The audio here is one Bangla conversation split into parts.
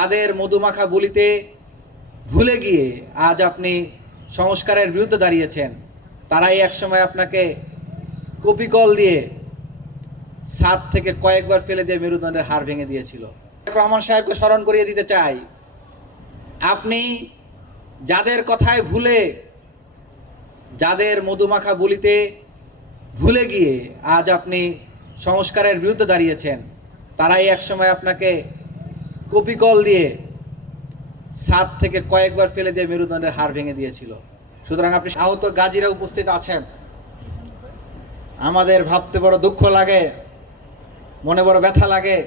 যাদের মধুমাখা বলিতে ভুলে গিয়ে আজ আপনি সংস্কারের বিরুদ্ধে দাঁড়িয়েছেন, তারাই একসময় আপনাকে কপিকল দিয়ে ছাদ থেকে কয়েকবার ফেলে দিয়ে মেরুদণ্ডের হাড় ভেঙে দিয়েছিল। রহমান সাহেবকে স্মরণ করিয়ে দিতে চাই, আপনি যাদের কথায় ভুলে, যাদের মধুমাখা বলিতে ভুলে গিয়ে আজ আপনি সংস্কারের বিরুদ্ধে দাঁড়িয়েছেন, তারাই একসময় আপনাকে কপিকল দিয়ে ছাদ থেকে কয়েকবার ফেলে দিয়ে মেরুদণ্ডের হাড় ভেঙে দিয়েছিল। সুতরাং আপনি আহত গাজীরা উপস্থিত আছেন, আমাদের ভাবতে বড় দুঃখ লাগে, মনে বড় ব্যথা লাগে।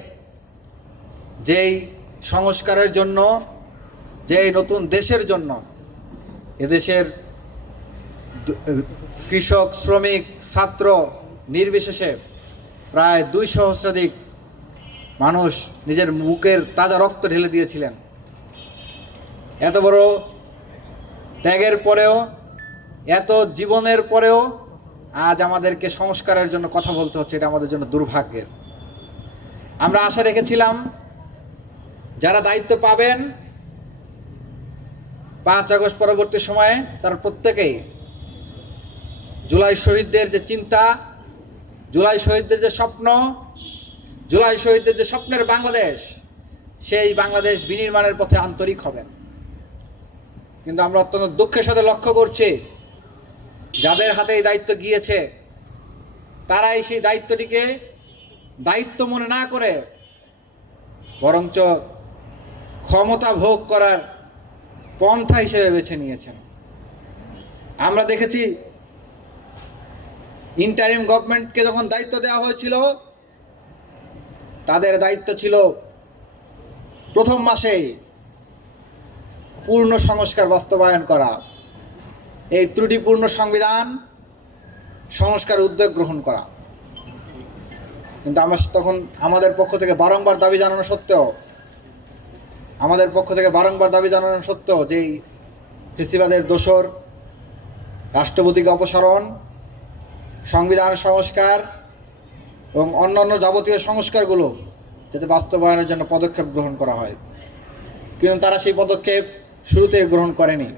যেই সংস্কারের জন্য, যেই নতুন দেশের জন্য এদেশের কৃষক, শ্রমিক, ছাত্র নির্বিশেষে প্রায় 2 সহস্রাধিক মানুষ নিজের বুকের তাজা রক্ত ঢেলে দিয়েছিলেন। এত বড় ত্যাগের পরেও, এত জীবনের পরেও আজ আমাদেরকে সংস্কারের জন্য কথা বলতে হচ্ছে, এটা আমাদের জন্য দুর্ভাগ্যের। আমরা আশা রেখেছিলাম যারা দায়িত্ব পাবেন 5 আগস্ট পরবর্তী সময়ে, তার প্রত্যেকেই জুলাই শহীদদের যে চিন্তা, জুলাই শহীদদের যে স্বপ্ন, জুলাই শহীদদের যে স্বপ্নের বাংলাদেশ, সেই বাংলাদেশ বিনির্মাণের পথে আন্তরিক হবেন। কিন্তু আমরা অত্যন্ত দুঃখের সাথে লক্ষ্য করছি, যাদের হাতে এই দায়িত্ব গিয়েছে তারাই সেই দায়িত্বটিকে দায়িত্ব মনে না করে বরঞ্চ ক্ষমতা ভোগ করার পন্থা হিসেবে বেছে নিয়েছেন। আমরা দেখেছি ইন্টারিম গভর্নমেন্টকে যখন দায়িত্ব দেওয়া হয়েছিল, তাদের দায়িত্ব ছিল প্রথম মাসেই পূর্ণ সংস্কার বাস্তবায়ন করা, এই ত্রুটিপূর্ণ সংবিধান সংস্কার উদ্যোগ গ্রহণ করা। কিন্তু আমরা তখন আমাদের পক্ষ থেকে বারংবার দাবি জানানো সত্ত্বেও যেই ফেসিবাদের দোসর রাষ্ট্রপতিকে অপসারণ, সংবিধান সংস্কার এবং অন্যান্য যাবতীয় সংস্কারগুলো যাতে বাস্তবায়নের জন্য পদক্ষেপ গ্রহণ করা হয়, কিন্তু তারা সেই পদক্ষেপ শুরুতেই গ্রহণ করেনি।